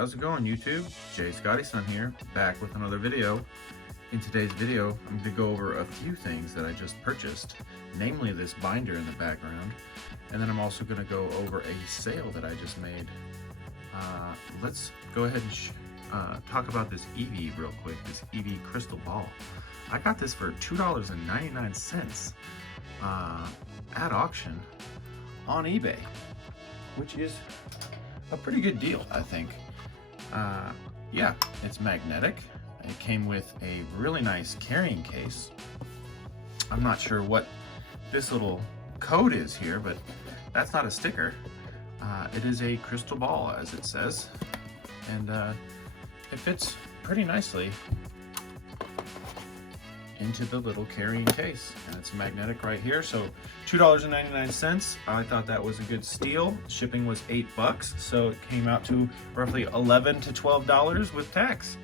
how's it going, YouTube? Jay Scotty Son here, back with another video. In today's video, I'm going to go over a few things that I just purchased, namely this binder in the background, and then I'm also going to go over a sale that I just made. Let's go ahead and talk about this Eevee real quick, this Eevee crystal ball. I got this for $2.99 at auction on eBay, which is a pretty good deal, I think. Yeah, it's magnetic. It came with a really nice carrying case. I'm not sure what this little code is here, but that's not a sticker. It is a crystal ball, as it says, and it fits pretty nicely into the little carrying case, and it's magnetic right here. So $2.99. I thought that was a good steal. Shipping was $8, so it came out to roughly $11 to $12 with tax.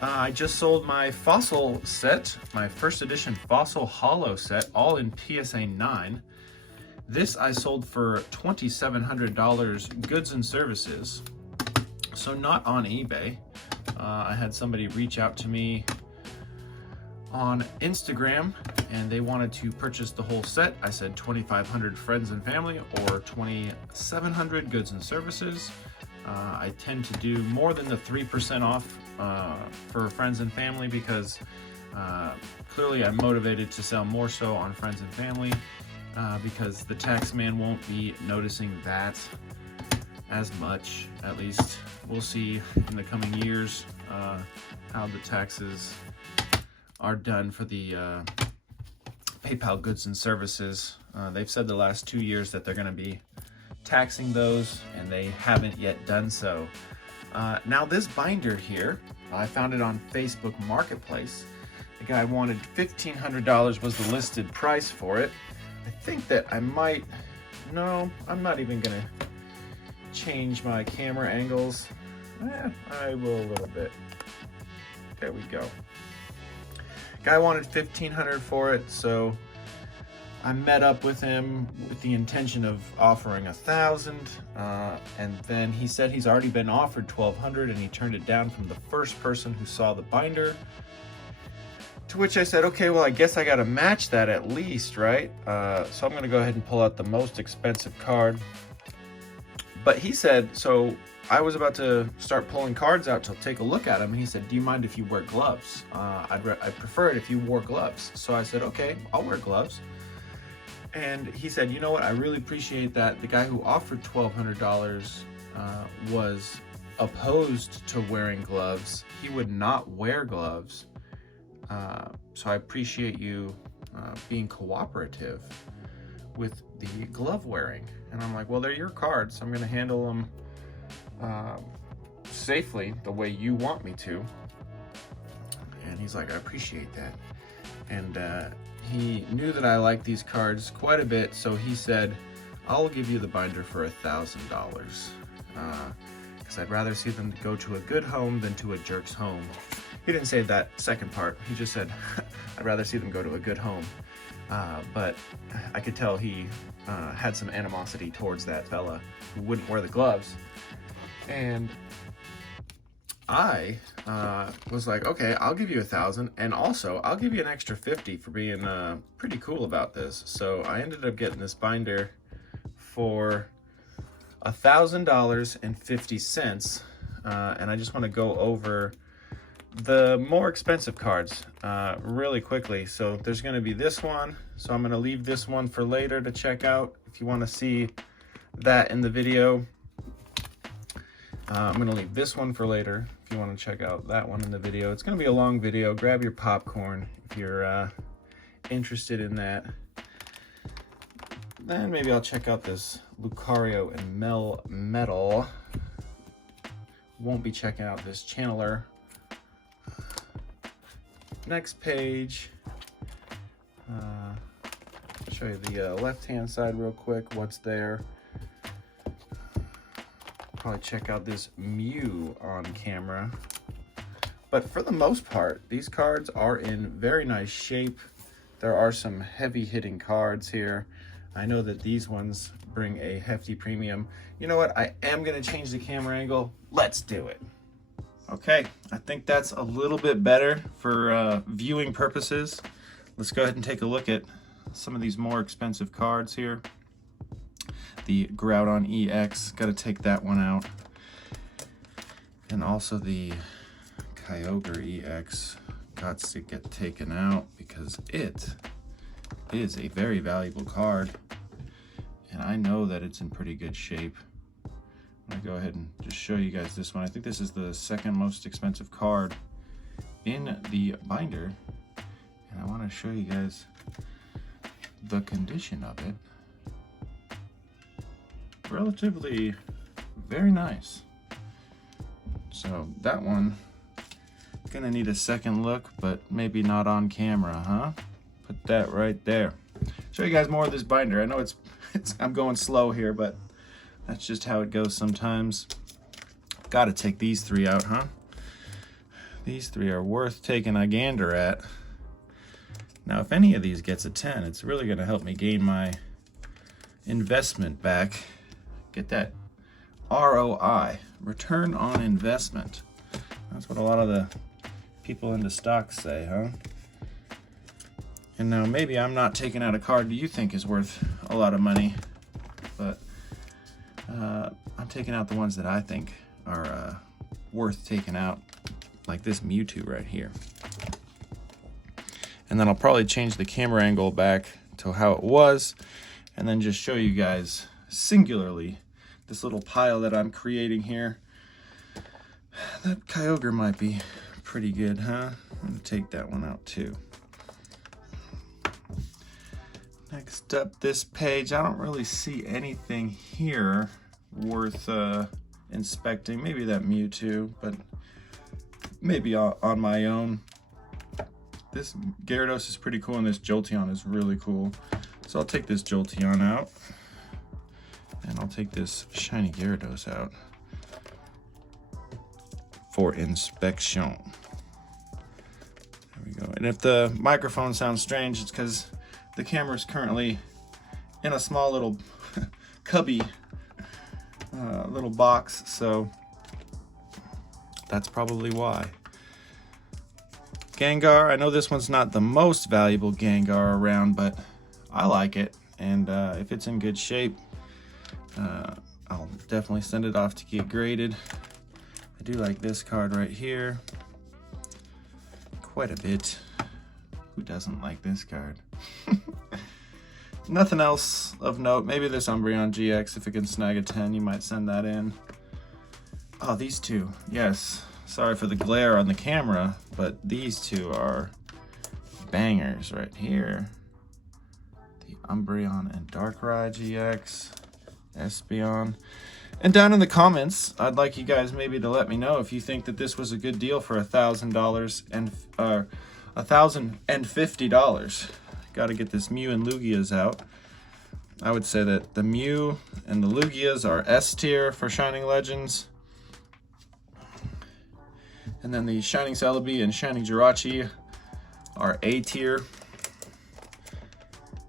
I just sold my fossil set, my first edition fossil hollow set, all in PSA 9. This I sold for $2,700 goods and services, so not on eBay. I had somebody reach out to me on Instagram and they wanted to purchase the whole set. I said 2,500 friends and family or 2,700 goods and services. I tend to do more than the 3% off for friends and family because clearly I'm motivated to sell more so on friends and family because the tax man won't be noticing that as much. At least we'll see in the coming years how the taxes are done for the PayPal goods and services. They've said the last 2 years that they're going to be taxing those, and they haven't yet done so. Now this binder here, I found it on Facebook Marketplace. The guy wanted $1,500 was the listed price for it. I think that I might, no, I'm not even going to change my camera angles. I will a little bit. There we go. Guy wanted $1,500 for it, so I met up with him with the intention of offering $1,000, and then he said he's already been offered $1,200 and he turned it down from the first person who saw the binder. To which I said, okay, well, I guess I gotta match that at least, right? So I'm gonna go ahead and pull out the most expensive card. But he said, so I was about to start pulling cards out to take a look at them, and he said, do you mind if you wear gloves? I'd prefer it if you wore gloves. So I said, okay, I'll wear gloves. And he said, you know what, I really appreciate that. The guy who offered $1,200 was opposed to wearing gloves. He would not wear gloves. So I appreciate you being cooperative with the glove wearing. And I'm like, well, they're your cards, so I'm gonna handle them safely the way you want me to. And he's like, I appreciate that. And he knew that I like these cards quite a bit, so he said, I'll give you the binder for $1,000 because I'd rather see them go to a good home than to a jerk's home. He didn't say that second part. He just said, I'd rather see them go to a good home. But I could tell he had some animosity towards that fella who wouldn't wear the gloves. And I was like, okay, I'll give you $1,000, and also I'll give you an extra $50 for being pretty cool about this. So I ended up getting this binder for $1,000.50, and I just want to go over the more expensive cards really quickly. So there's going to be this one, so I'm going to leave this one for later to check out if you want to see that in the video. I'm going to leave this one for later if you want to check out that one in the video. It's going to be a long video. Grab your popcorn if you're interested in that. Then maybe I'll check out this Lucario and Mel Metal. Won't be checking out this Channeler. Next page. Show you the left-hand side real quick, what's there. Probably check out this Mew on camera. But for the most part, these cards are in very nice shape. There are some heavy hitting cards here. I know that these ones bring a hefty premium. You know what? I am gonna change the camera angle. Let's do it. Okay, I think that's a little bit better for viewing purposes. Let's go ahead and take a look at some of these more expensive cards here. The Groudon EX, gotta take that one out. And also the Kyogre EX, got to get taken out because it is a very valuable card. And I know that it's in pretty good shape. I'm gonna go ahead and just show you guys this one. I think this is the second most expensive card in the binder. And I wanna show you guys the condition of it. Relatively very nice. So that one, gonna need a second look, but maybe not on camera, huh? Put that right there. Show you guys more of this binder. I know I'm going slow here, but that's just how it goes sometimes. Gotta take these three out, huh? These three are worth taking a gander at. Now, if any of these gets a 10, it's really gonna help me gain my investment back. Get that ROI, return on investment. That's what a lot of the people into stocks say, huh? And now maybe I'm not taking out a card you think is worth a lot of money, but I'm taking out the ones that I think are worth taking out, like this Mewtwo right here. And then I'll probably change the camera angle back to how it was, and then just show you guys singularly this little pile that I'm creating here. That Kyogre might be pretty good, huh? I'm gonna take that one out too. Next up, this page, I don't really see anything here worth inspecting. Maybe that Mewtwo, but maybe on my own. This Gyarados is pretty cool, and this Jolteon is really cool. So I'll take this Jolteon out, and I'll take this shiny Gyarados out for inspection. There we go. And if the microphone sounds strange, it's because the camera is currently in a small little cubby, little box, so that's probably why. Gengar, I know this one's not the most valuable Gengar around, but I like it, and if it's in good shape, I'll definitely send it off to get graded. I do like this card right here quite a bit. Who doesn't like this card? Nothing else of note. Maybe this Umbreon GX, if it can snag a 10, you might send that in. Oh, these two, yes. Sorry for the glare on the camera, but these two are bangers right here. The Umbreon and Darkrai GX, Espeon. And down in the comments, I'd like you guys maybe to let me know if you think that this was a good deal for $1,000 and $1,050. Got to get this Mew and Lugias out. I would say that the Mew and the Lugias are S tier for Shining Legends. And then the Shining Celebi and Shining Jirachi are A tier.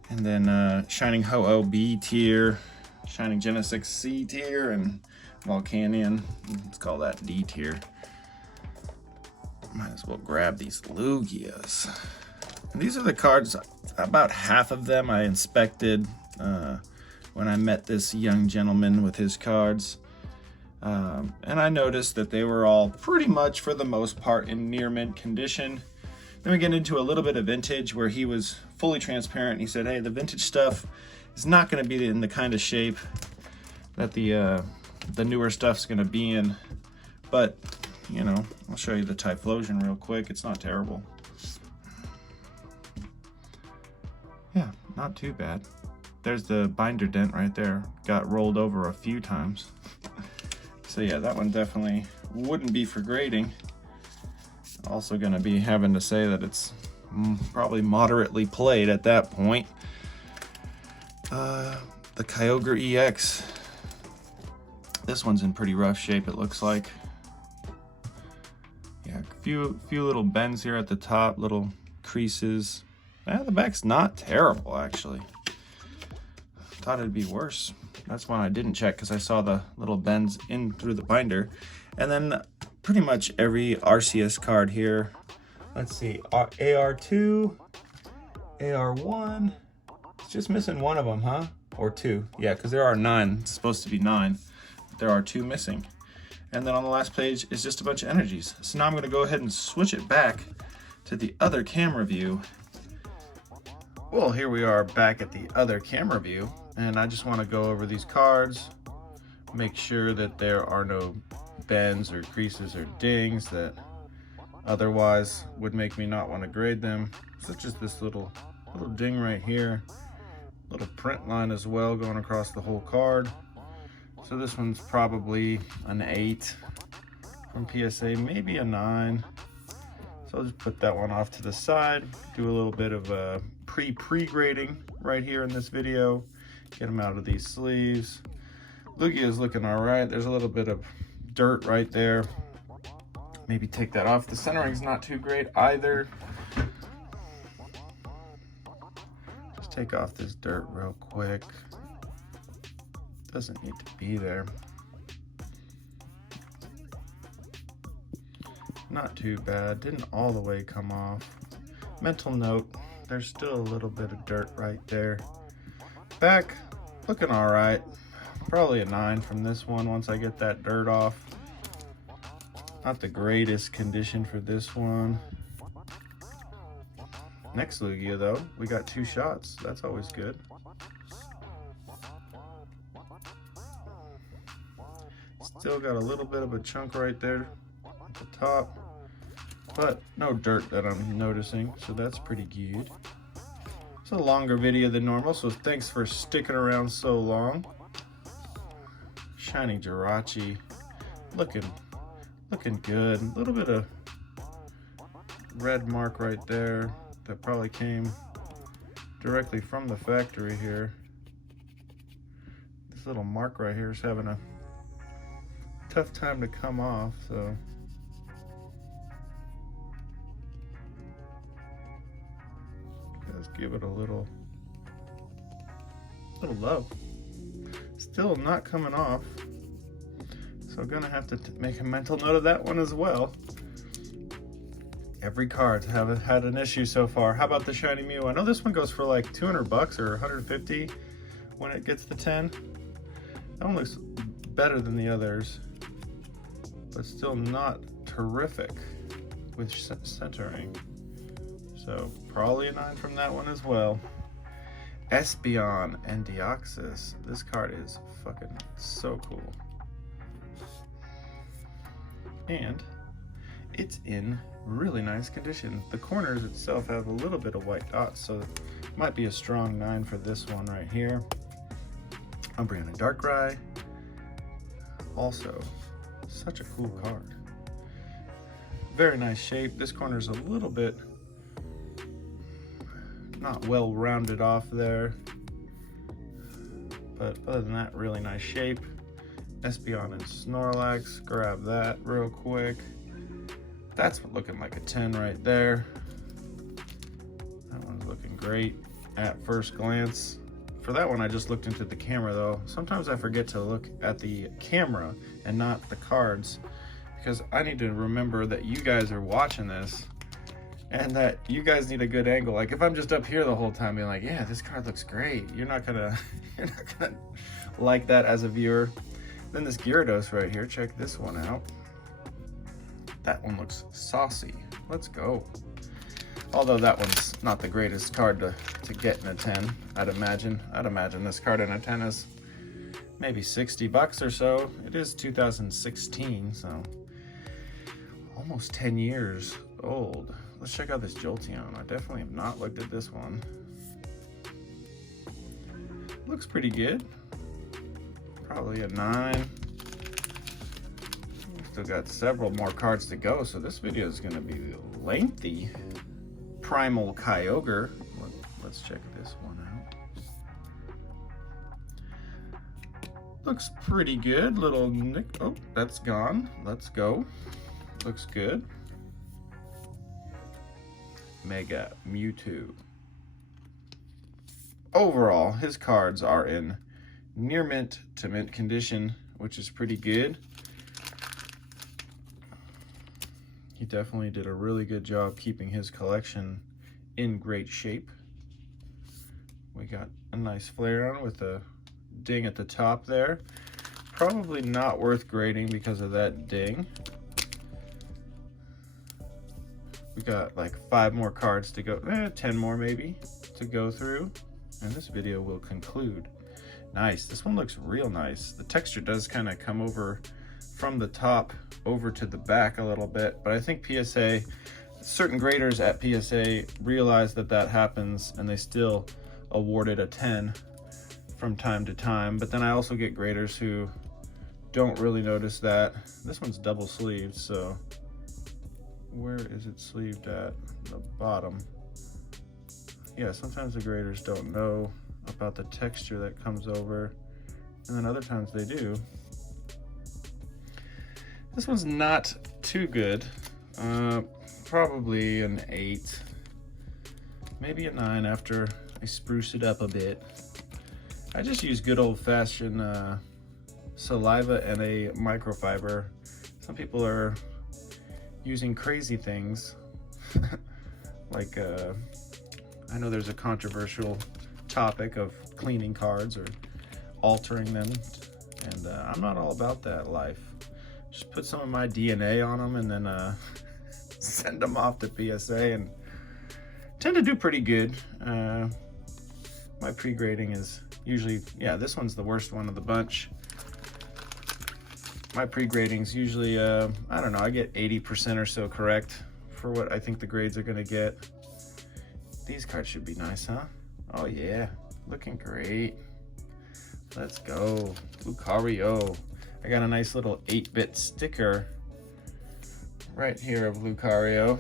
And then Shining Ho-Oh B tier. Shining Genesix C tier, and Volcanion, let's call that D tier. Might as well grab these Lugias. And these are the cards, about half of them I inspected when I met this young gentleman with his cards. And I noticed that they were all pretty much, for the most part, in near mint condition. Then we get into a little bit of vintage where he was fully transparent. He said, hey, the vintage stuff is not going to be in the kind of shape that the newer stuff's going to be in. But, you know, I'll show you the Typhlosion real quick. It's not terrible. Yeah, not too bad. There's the binder dent right there. Got rolled over a few times. So yeah, that one definitely wouldn't be for grading. Also going to be having to say that it's probably moderately played at that point. The Kyogre EX. This one's in pretty rough shape, it looks like. Yeah, a few little bends here at the top, little creases. The back's not terrible, actually. thought it'd be worse. That's one I didn't check because I saw the little bends in through the binder. And then pretty much every RCS card here. Let's see, AR2, AR1. It's just missing one of them, huh? Or two. Yeah, because there are 9. It's supposed to be 9. There are 2 missing. And then on the last page is just a bunch of energies. So now I'm going to go ahead and switch it back to the other camera view. Well, here we are back at the other camera view, and I just want to go over these cards, make sure that there are no bends or creases or dings that otherwise would make me not want to grade them, such as this little ding right here, little print line as well going across the whole card. So this one's probably an 8 from PSA, maybe a 9. So I'll just put that one off to the side, do a little bit of pre-grading right here in this video, get them out of these sleeves. Lugia is looking all right. There's a little bit of dirt right there. Maybe take that off. The centering's not too great either. Just take off this dirt real quick. Doesn't need to be there. Not too bad, didn't all the way come off. Mental note, there's still a little bit of dirt right there. Back, looking all right. Probably a 9 from this one once I get that dirt off. Not the greatest condition for this one. Next Lugia though, we got 2 shots. That's always good. Still got a little bit of a chunk right there at the top, but no dirt that I'm noticing, so that's pretty good. It's a longer video than normal, so thanks for sticking around so long. Shining Jirachi, looking good. A little bit of red mark right there that probably came directly from the factory here. This little mark right here is having a tough time to come off, so let's give it a little love. Still not coming off, so I'm gonna have to make a mental note of that one as well. Every card have had an issue so far. How about the Shiny Mew? I know this one goes for like 200 bucks or 150 when it gets to 10. That one looks better than the others, but still not terrific with centering. So probably a 9 from that one as well. Espeon and Deoxys. This card is fucking so cool. And it's in really nice condition. The corners itself have a little bit of white dots, so it might be a strong 9 for this one right here. Umbreon and Darkrai. Also, such a cool card. Very nice shape. This corner is a little bit not well rounded off there, but other than that, really nice shape. Espeon and Snorlax, grab that real quick. That's looking like a 10 right there. That one's looking great at first glance. For that one, I just looked into the camera though. Sometimes I forget to look at the camera and not the cards, because I need to remember that you guys are watching this and that you guys need a good angle. Like if I'm just up here the whole time being like, yeah, this card looks great, you're not gonna like that as a viewer. Then this Gyarados right here, check this one out. That one looks saucy. Let's go. Although that one's not the greatest card to get in a 10, I'd imagine. I'd imagine this card in a 10 is maybe 60 bucks or so. It is 2016, so almost 10 years old. Let's check out this Jolteon. I definitely have not looked at this one. Looks pretty good. Probably a 9. Still got several more cards to go, so this video is going to be lengthy. Primal Kyogre. Let's check this one out. Looks pretty good. Little nick. Oh, that's gone. Let's go. Looks good. Mega Mewtwo. overall, his cards are in near mint to mint condition, which is pretty good. He definitely did a really good job keeping his collection in great shape. We got a nice flare on with a ding at the top there. Probably not worth grading because of that ding. We got like 5 more cards to go, 10 more maybe to go through, and this video will conclude. Nice, this one looks real nice. The texture does kind of come over from the top over to the back a little bit, but I think PSA, certain graders at PSA realize that that happens and they still awarded a 10 from time to time. But then I also get graders who don't really notice that. This one's double sleeved, so where is it sleeved at? The bottom. Yeah, sometimes the graders don't know about the texture that comes over, and then other times they do. This one's not too good. Probably an 8, maybe a 9 after I spruce it up a bit. I just use good old-fashioned saliva and a microfiber. Some people are using crazy things like I know there's a controversial topic of cleaning cards or altering them, and I'm not all about that life. Just put some of my DNA on them and then send them off to PSA, and tend to do pretty good. My pre-grading is usually, yeah, this one's the worst one of the bunch. My pre-grading's usually, I don't know, I get 80% or so correct for what I think the grades are gonna get. These cards should be nice, huh? Oh yeah, looking great. Let's go, Lucario. I got a nice little 8-bit sticker right here of Lucario.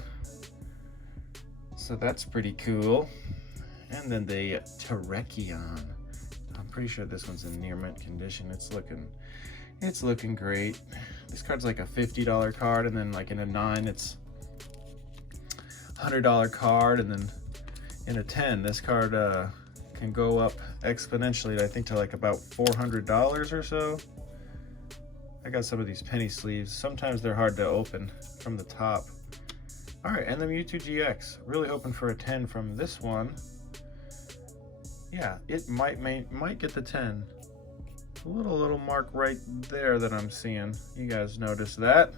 So that's pretty cool. And then the Terrakion. I'm pretty sure this one's in near mint condition. It's looking great. This card's like a $50 card, and then like in a 9 it's $100 card, and then in a 10 this card can go up exponentially, I think, to like about $400 or so. I got some of these penny sleeves. Sometimes they're hard to open from the top. All right, and the Mewtwo GX. Really hoping for a 10 from this one. Yeah, it might get the 10. A little mark right there that I'm seeing. You guys notice that?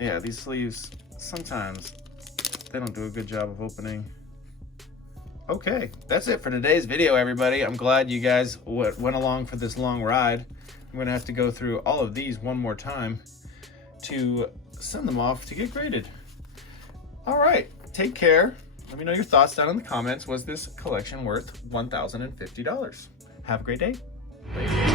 Yeah, these sleeves, sometimes they don't do a good job of opening. Okay, that's it for today's video, everybody. I'm glad you guys went along for this long ride. I'm gonna have to go through all of these one more time to send them off to get graded. All right, take care. Let me know your thoughts down in the comments. Was this collection worth $1,050? Have a great day. Later.